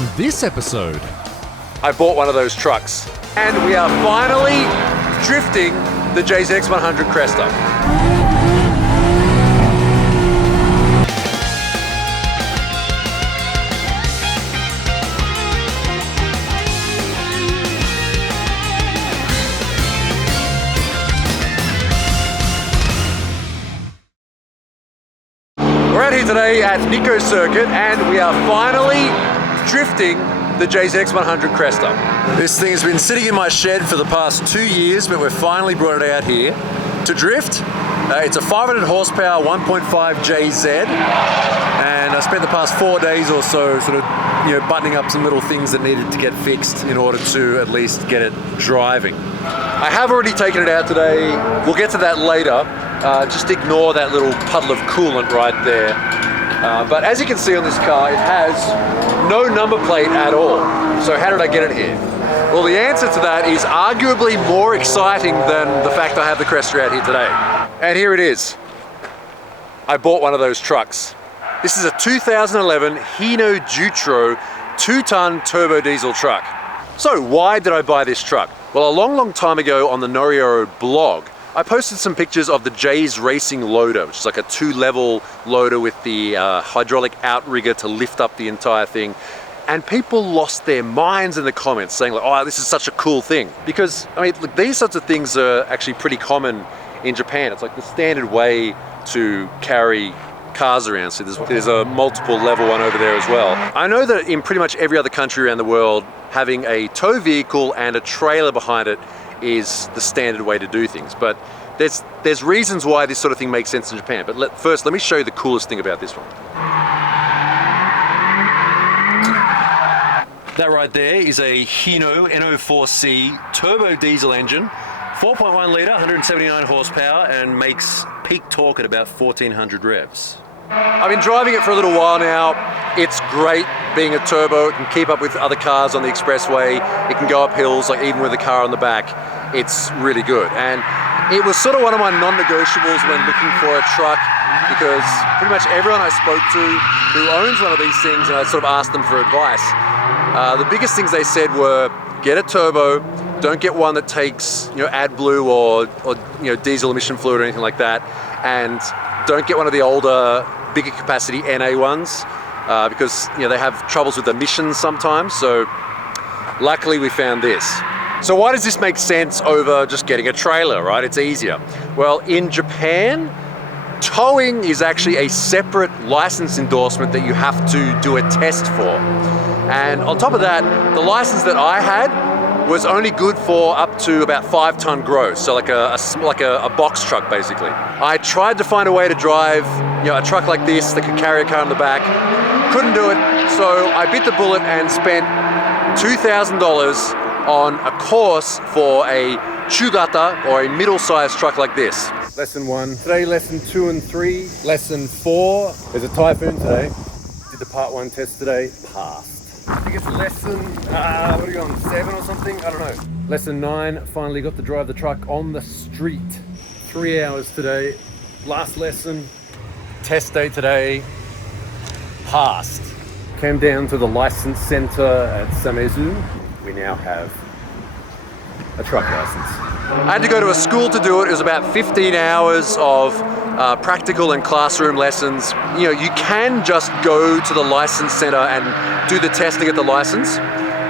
On this episode, I bought one of those trucks and we are finally drifting the JZX100 Cresta. We're out here today at Nikko Circuit and we are finally drifting the JZX100 Cresta. This thing has been sitting in my shed for the past 2 years, but we've finally brought it out here to drift. It's a 500 horsepower 1.5 JZ, and I spent the past 4 days or so sort of, buttoning up some little things that needed to get fixed in order to at least get it driving. I have already taken it out today. We'll get to that later. Just ignore that little puddle of coolant right there. But as you can see on this car, it has no number plate at all. So how did I get it here? Well, the answer to that is arguably more exciting than the fact I have the Cresta out here today. And here it is. I bought one of those trucks. This is a 2011 Hino Dutro 2-ton turbo diesel truck. So why did I buy this truck? Well, a long time ago on the Myrone blog, I posted some pictures of the J's Racing loader, which is like a 2-level loader with the hydraulic outrigger to lift up the entire thing. And people lost their minds in the comments saying like, oh, this is such a cool thing. Because, I mean, look, these sorts of things are actually pretty common in Japan. It's like the standard way to carry cars around. So there's a multiple level one over there as well. I know that in pretty much every other country around the world, having a tow vehicle and a trailer behind it is the standard way to do things, but there's reasons why this sort of thing makes sense in Japan. But first, let me show you the coolest thing about this one. That right there is a Hino NO4C turbo diesel engine, 4.1 litre, 179 horsepower, and makes peak torque at about 1400 revs. I've been driving it for a little while now. It's great being a turbo. It can keep up with other cars on the expressway. It can go up hills, like even with a car on the back. It's really good. And it was sort of one of my non-negotiables when looking for a truck, because pretty much everyone I spoke to who owns one of these things, and I sort of asked them for advice, the biggest things they said were, get a turbo, don't get one that takes AdBlue or diesel emission fluid or anything like that, and don't get one of the older, bigger capacity NA ones, because they have troubles with emissions sometimes. So luckily we found this. So why does this make sense over just getting a trailer, right? It's easier. Well, in Japan, towing is actually a separate license endorsement that you have to do a test for. And on top of that, the license that I had was only good for up to about 5-ton gross, so like a box truck basically. I tried to find a way to drive a truck like this that could carry a car in the back, couldn't do it, so I bit the bullet and spent $2,000 on a course for a chugata, or a middle-sized truck like this. Lesson 1. Today, lesson 2 and 3. Lesson 4. There's a typhoon today. Did the part 1 test today. Passed. I think it's lesson, what are you on, 7 or something? I don't know. Lesson 9, finally got to drive the truck on the street. 3 hours today. Last lesson, test day today. Passed. Came down to the license center at Samezu. We now have a truck license. I had to go to a school to do it. It was about 15 hours of practical and classroom lessons. You can just go to the license center and do the test to get the license,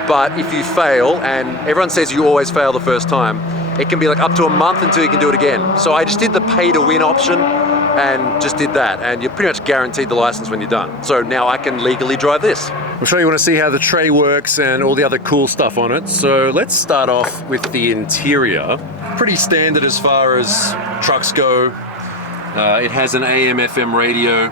but if you fail, and everyone says you always fail the first time, it can be like up to a month until you can do it again. So I just did the pay to win option and just did that, and you're pretty much guaranteed the license when you're done. So now I can legally drive this. I'm sure you want to see how the tray works and all the other cool stuff on it. So let's start off with the interior. Pretty standard as far as trucks go. It has an AM/FM radio,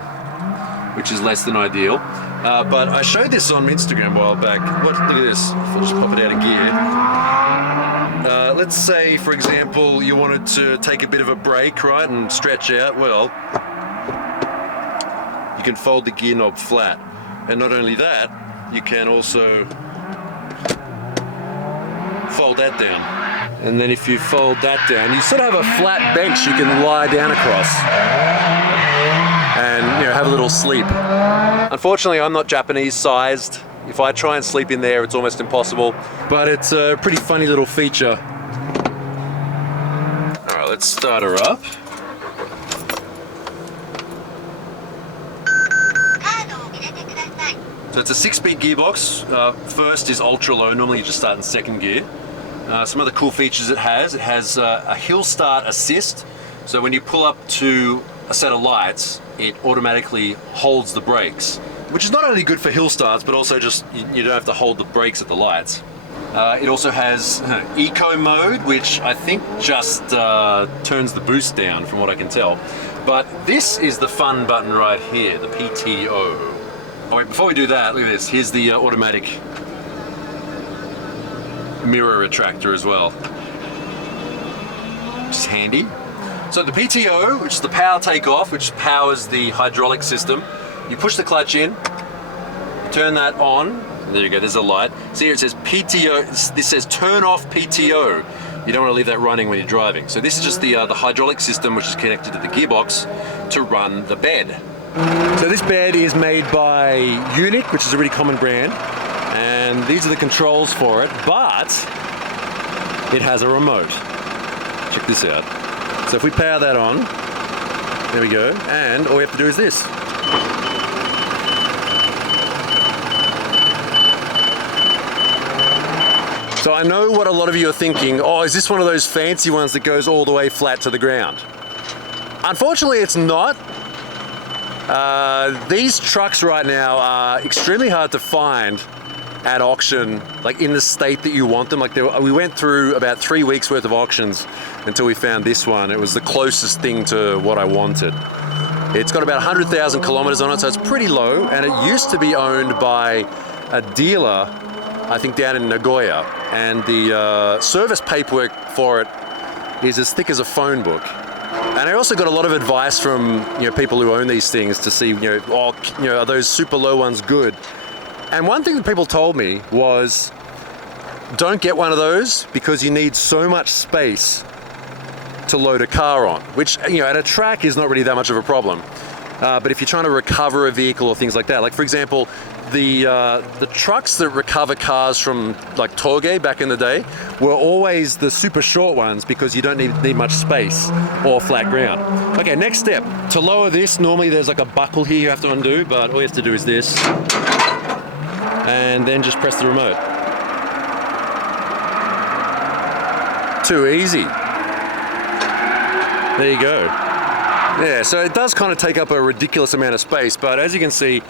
which is less than ideal. But I showed this on Instagram a while back. Look at this, if I just pop it out of gear. Let's say, for example, you wanted to take a bit of a break, right, and stretch out. Well, you can fold the gear knob flat. And not only that, you can also fold that down. And then if you fold that down, you sort of have a flat bench you can lie down across and have a little sleep. Unfortunately, I'm not Japanese sized. If I try and sleep in there, it's almost impossible. But it's a pretty funny little feature. All right, let's start her up. So it's a 6-speed gearbox. First is ultra low. Normally you just start in second gear. Some other cool features it has a hill start assist. So when you pull up to a set of lights, it automatically holds the brakes, which is not only good for hill starts, but also just you don't have to hold the brakes at the lights. It also has eco mode, which I think just turns the boost down from what I can tell. But this is the fun button right here, the PTO. Oh wait, before we do that, look at this. Here's the automatic mirror retractor as well. Which is handy. So the PTO, which is the power takeoff, which powers the hydraulic system, you push the clutch in, turn that on, and there you go, there's a light. See here it says PTO, this says turn off PTO. You don't want to leave that running when you're driving. So this is just the hydraulic system which is connected to the gearbox to run the bed. So this bed is made by Unique, which is a really common brand, and these are the controls for it, but it has a remote. Check this out. So if we power that on, there we go, and all we have to do is this. So I know what a lot of you are thinking, oh, is this one of those fancy ones that goes all the way flat to the ground? Unfortunately, it's not. These trucks right now are extremely hard to find at auction, like in the state that you want them. Like we went through about 3 weeks worth of auctions until we found this one. It was the closest thing to what I wanted. It's got about 100,000 kilometers on it, so it's pretty low, and it used to be owned by a dealer, I think down in Nagoya, and the service paperwork for it is as thick as a phone book. And I also got a lot of advice from people who own these things to see are those super low ones good? And one thing that people told me was, don't get one of those because you need so much space to load a car on, which at a track is not really that much of a problem. But if you're trying to recover a vehicle or things like that, like for example, the trucks that recover cars from like Toge back in the day were always the super short ones because you don't need much space or flat ground. Okay, next step. To lower this, normally there's like a buckle here you have to undo, but all you have to do is this. And then just press the remote. Too easy. There you go. Yeah, so it does kind of take up a ridiculous amount of space, but as you can see,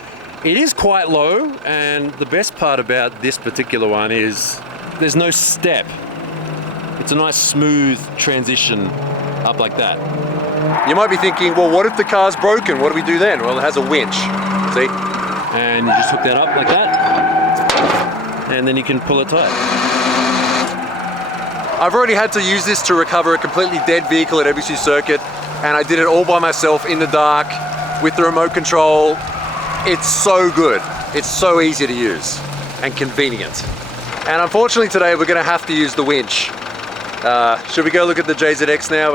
it is quite low, and the best part about this particular one is there's no step. It's a nice smooth transition up like that. You might be thinking, well, what if the car's broken? What do we do then? Well, it has a winch, see? And you just hook that up like that, and then you can pull it tight. I've already had to use this to recover a completely dead vehicle at Nikko Circuit, and I did it all by myself in the dark with the remote control. It's so good. It's so easy to use and convenient. And unfortunately today we're going to have to use the winch. Should we go look at the JZX now?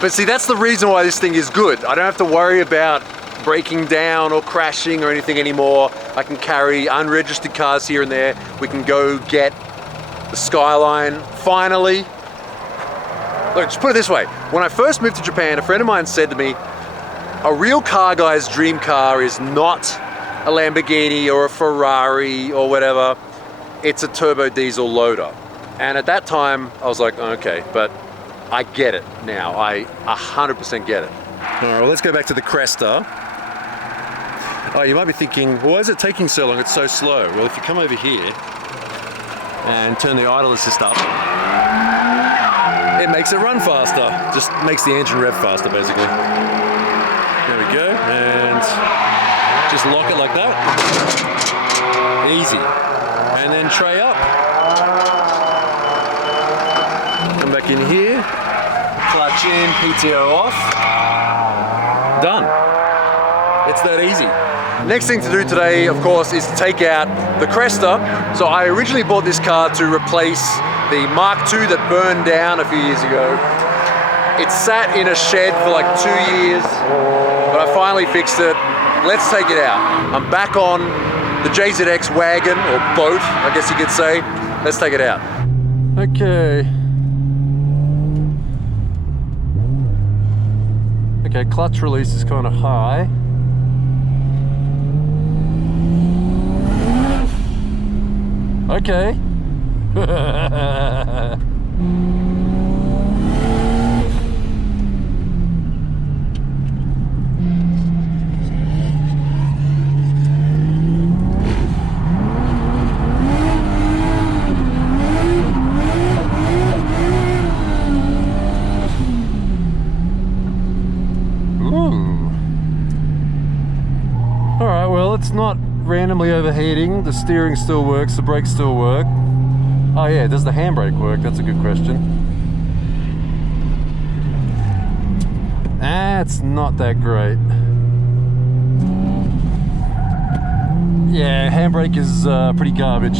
But see, that's the reason why this thing is good. I don't have to worry about breaking down or crashing or anything anymore. I can carry unregistered cars here and there. We can go get the Skyline finally. Look, just put it this way. When I first moved to Japan, a friend of mine said to me, a real car guy's dream car is not a Lamborghini or a Ferrari or whatever. It's a turbo diesel loader. And at that time, I was like, okay, but I get it now. I 100% get it. All right, well, let's go back to the Cresta. Oh, you might be thinking, why is it taking so long? It's so slow. Well, if you come over here and turn the idle assist up, it makes it run faster. Just makes the engine rev faster, basically. There we go, and just lock it like that. Easy. And then tray up. Come back in here. Clutch in, PTO off. Done. It's that easy. Next thing to do today, of course, is to take out the Cresta. So I originally bought this car to replace the Mark II that burned down a few years ago. It sat in a shed for like 2 years, but I finally fixed it. Let's take it out. I'm back on the the JZX wagon, or boat, I guess you could say. Let's take it out. Okay. Okay, clutch release is kind of high. Okay. Alright, well, it's not randomly overheating. The steering still works, the brakes still work. Oh yeah, does the handbrake work? That's a good question. That's not that great. Yeah, handbrake is pretty garbage.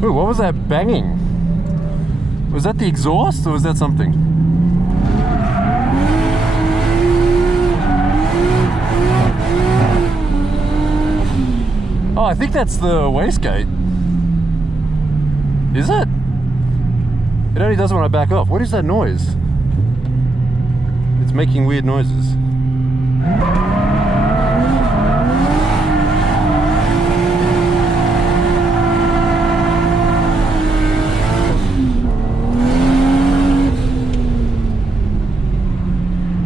Ooh, what was that banging? Was that the exhaust or was that something? Oh, I think that's the wastegate. Is it? It only does when I back off. What is that noise? It's making weird noises.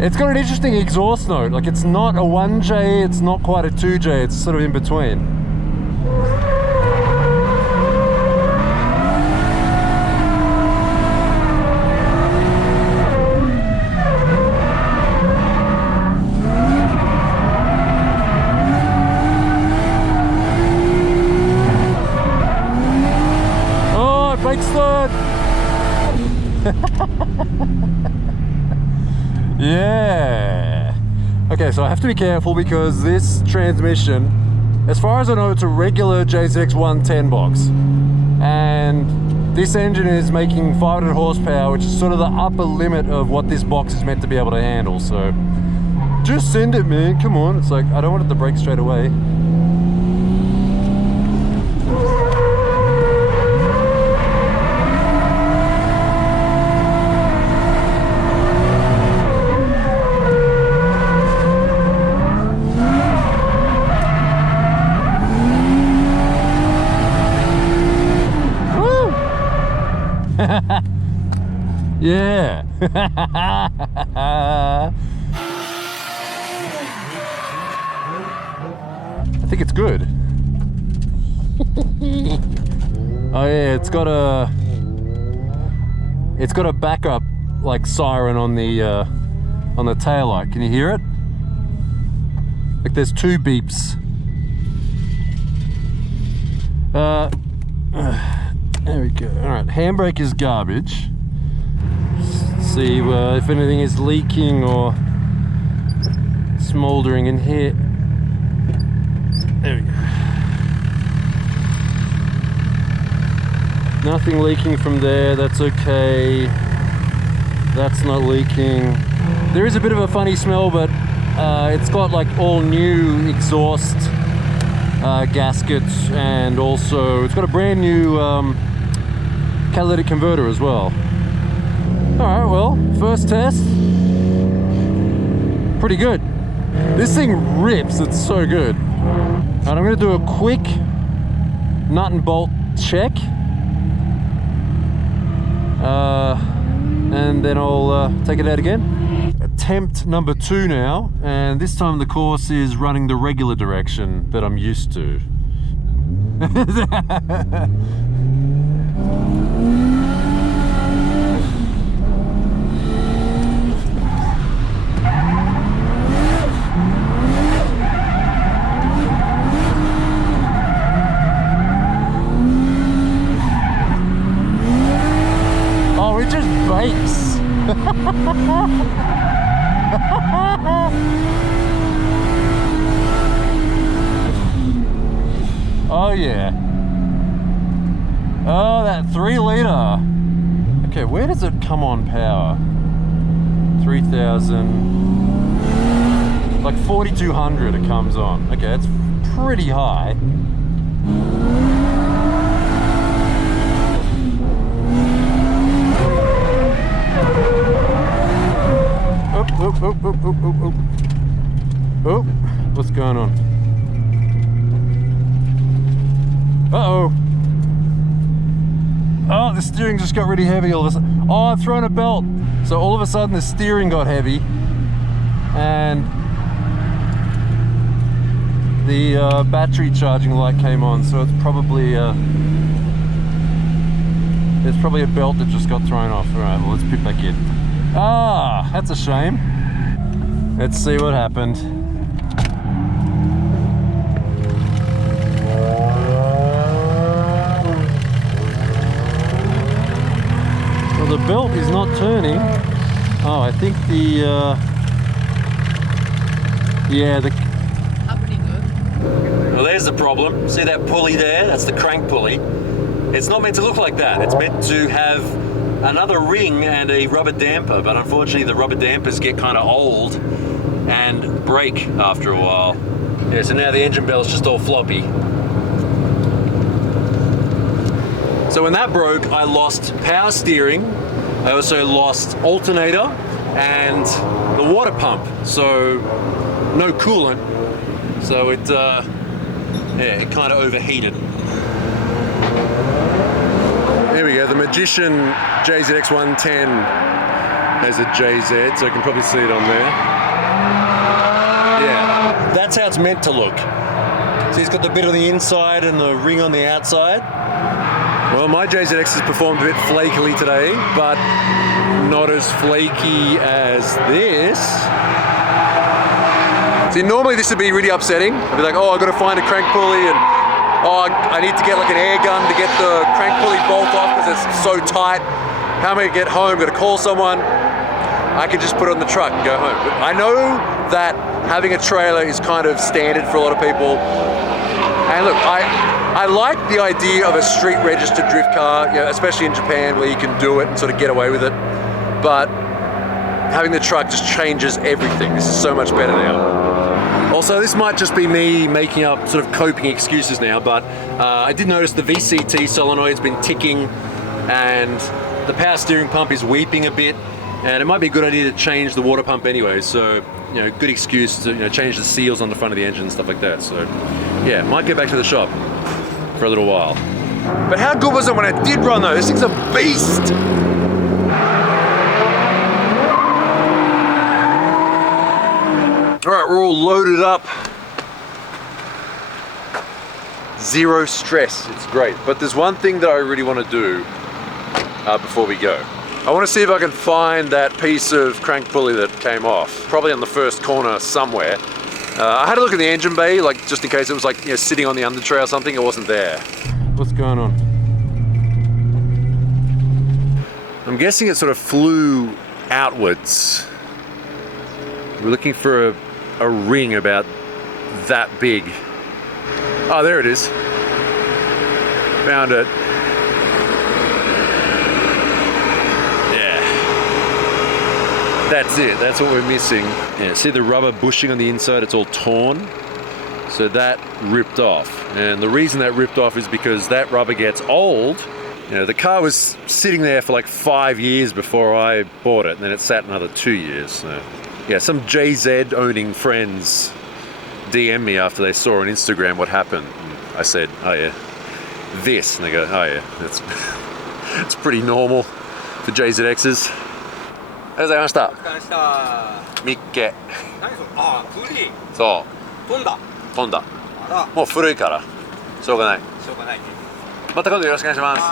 It's got an interesting exhaust note. Like, it's not a 1J, it's not quite a 2J, it's sort of in between. Oh, brake slide! Yeah. Okay, so I have to be careful because this transmission, as far as I know, it's a regular JZX 110 box. And this engine is making 500 horsepower, which is sort of the upper limit of what this box is meant to be able to handle. So just send it, man. Come on. It's like, I don't want it to break straight away. Yeah. I think it's good. Oh yeah, it's got a backup like siren on the taillight. Can you hear it? Like there's two beeps. There we go. Alright, handbrake is garbage. See if anything is leaking or smouldering in here. There we go. Nothing leaking from there, that's okay. That's not leaking. There is a bit of a funny smell, but it's got like all new exhaust gaskets, and also it's got a brand new catalytic converter as well. Alright, well, first test, pretty good. This thing rips, it's so good. Alright, I'm going to do a quick nut and bolt check. And then I'll take it out again. Attempt number 2 now, and this time the course is running the regular direction that I'm used to. Oh, it just bakes. Oh yeah. Oh, that 3 litre. Okay, where does it come on power? 3,000. Like 4,200 it comes on. Okay, that's pretty high. Oh, oh, oh, oh, oh, oh, oh. Oh, what's going on? Uh-oh. Oh, the steering just got really heavy all of a sudden. Oh, I've thrown a belt. So all of a sudden the steering got heavy. And the battery charging light came on. So it's probably there's probably a belt that just got thrown off. All right, well, let's put back in. Ah, that's a shame. Let's see what happened. Well, the belt is not turning. Oh, I think the yeah, the well, there's the problem. See that pulley there? That's the crank pulley. It's not meant to look like that. It's meant to have another ring and a rubber damper, but unfortunately the rubber dampers get kind of old and break after a while. Yeah, so now the engine bell's just all floppy. So when that broke, I lost power steering. I also lost alternator and the water pump. So no coolant. So it, yeah, it kind of overheated. There we go, the Magician JZX110 has a JZ, so you can probably see it on there. Yeah, that's how it's meant to look. So it's got the bit on the inside and the ring on the outside. Well, my JZX has performed a bit flakily today, but not as flaky as this. See, normally this would be really upsetting. I'd be like, oh, I've got to find a crank pulley and oh, I need to get like an air gun to get the crank pulley bolt off because it's so tight. How am I gonna get home? Gotta call someone. I can just put it on the truck and go home. But I know that having a trailer is kind of standard for a lot of people. And look, I like the idea of a street registered drift car, you know, especially in Japan where you can do it and sort of get away with it. But having the truck just changes everything. This is so much better now. Also, this might just be me making up sort of coping excuses now, but I did notice the VCT solenoid's been ticking and the power steering pump is weeping a bit, and it might be a good idea to change the water pump anyway, so, you know, good excuse to, you know, change the seals on the front of the engine and stuff like that. So, yeah, might get back to the shop for a little while. But how good was it when I did run though? This thing's a beast! All right, we're all loaded up. Zero stress, it's great. But there's one thing that I really want to do before we go. I want to see if I can find that piece of crank pulley that came off. Probably on the first corner somewhere. I had a look in the engine bay, like just in case it was like, you know, sitting on the under tray or something. It wasn't there. What's going on? I'm guessing it sort of flew outwards. We're looking for a ring about that big. Oh, there it is. Found it. Yeah. That's it. That's what we're missing. Yeah, see the rubber bushing on the inside? It's all torn. So that ripped off. And the reason that ripped off is because that rubber gets old. You know, the car was sitting there for like 5 years before I bought it, and then it sat another 2 years. So. Yeah, some JZ owning friends DM me after they saw on Instagram what happened. And I said, oh yeah, this. And they go, oh yeah, that's it's pretty normal for JZXs. ありがとうございました。お疲れ様でした。ミッケ。何それ？ああ、フリー。そう。飛んだ。飛んだ。あら。もう古いから。しょうがない。しょうがないね。また今度よろしくお願いします。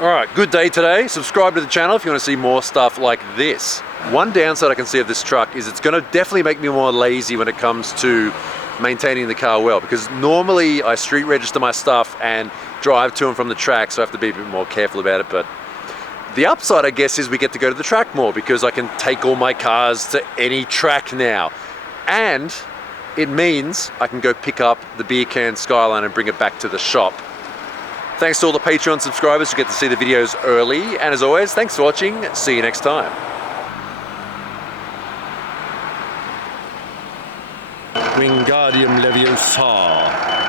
Alright, good day today. Subscribe to the channel if you want to see more stuff like this. One downside I can see of this truck is it's going to definitely make me more lazy when it comes to maintaining the car well, because normally I street register my stuff and drive to and from the track, so I have to be a bit more careful about it. But the upside, I guess, is we get to go to the track more because I can take all my cars to any track now. And it means I can go pick up the beer can Skyline and bring it back to the shop Thanks to all the Patreon subscribers who get to see the videos early. And as always, thanks for watching. See you next time. Wingardium Leviosa.